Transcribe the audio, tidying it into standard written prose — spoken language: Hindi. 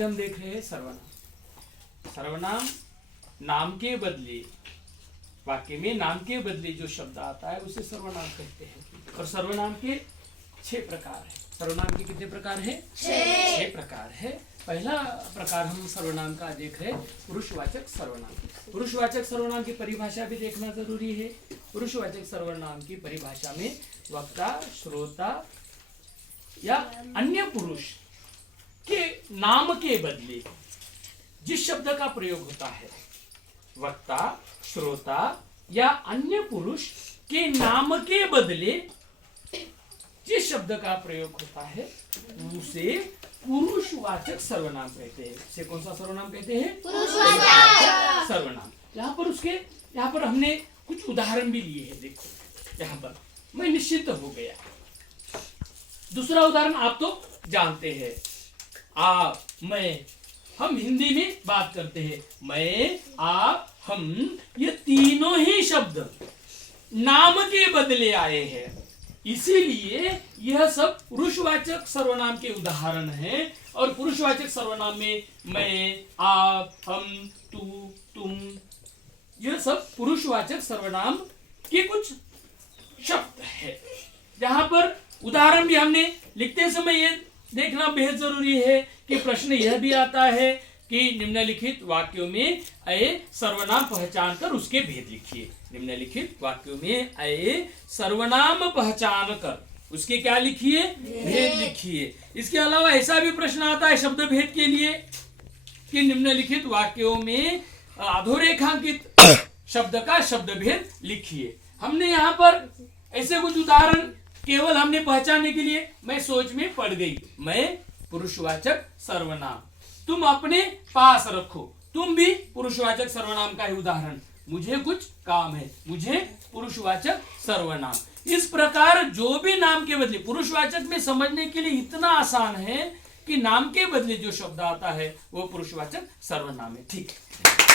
आज हम देख रहे हैं सर्वनाम। सर्वनाम नाम के बदले, वाक्य में नाम के बदले जो शब्द आता है उसे सर्वनाम कहते हैं। और सर्वनाम के 6 प्रकार है। सर्वनाम के कितने प्रकार है? 6 प्रकार है। पहला प्रकार हम सर्वनाम का देख रहे हैं, पुरुषवाचक सर्वनाम। पुरुषवाचक सर्वनाम की परिभाषा भी देखना जरूरी है। पुरुषवाचक सर्वनाम की परिभाषा में वक्ता, श्रोता या अन्य पुरुष के नाम के बदले जिस शब्द का प्रयोग होता है, वक्ता, श्रोता या अन्य पुरुष के नाम के बदले जिस शब्द का प्रयोग होता है उसे पुरुषवाचक सर्वनाम कहते हैं। इसे कौन सा सर्वनाम कहते हैं? पुरुषवाचक सर्वनाम। यहाँ पर हमने कुछ उदाहरण भी लिए हैं। देखो यहाँ पर मैं निश्चित हो गया। दूसरा उदाहरण आप तो जानते हैं, आप, मैं, हम हिंदी में बात करते हैं। मैं, आप, हम, ये तीनों ही शब्द नाम के बदले आए हैं, इसीलिए यह सब पुरुषवाचक सर्वनाम के उदाहरण हैं। और पुरुषवाचक सर्वनाम में मैं, आप, हम, तू, तुम, यह सब पुरुषवाचक सर्वनाम के कुछ शब्द है। यहाँ पर उदाहरण भी हमने लिखते समय ये देखना बेहद जरूरी है कि प्रश्न यह भी आता है कि निम्नलिखित वाक्यों में अये सर्वनाम पहचान कर उसके भेद लिखिए। निम्नलिखित वाक्यों में अये सर्वनाम पहचान कर उसके क्या लिखिए? भेद लिखिए। इसके अलावा ऐसा भी प्रश्न आता है शब्द भेद के लिए कि निम्नलिखित वाक्यों में अधोरेखांकित शब्द का शब्द भेद लिखिए। हमने यहाँ पर ऐसे कुछ उदाहरण केवल हमने पहचानने के लिए, मैं सोच में पड़ गई। मैं पुरुषवाचक सर्वनाम, तुम अपने पास रखो, तुम भी पुरुषवाचक सर्वनाम का ही उदाहरण। मुझे कुछ काम है, मुझे पुरुषवाचक सर्वनाम। इस प्रकार जो भी नाम के बदले, पुरुषवाचक में समझने के लिए इतना आसान है कि नाम के बदले जो शब्द आता है वो पुरुषवाचक सर्वनाम है। ठीक है।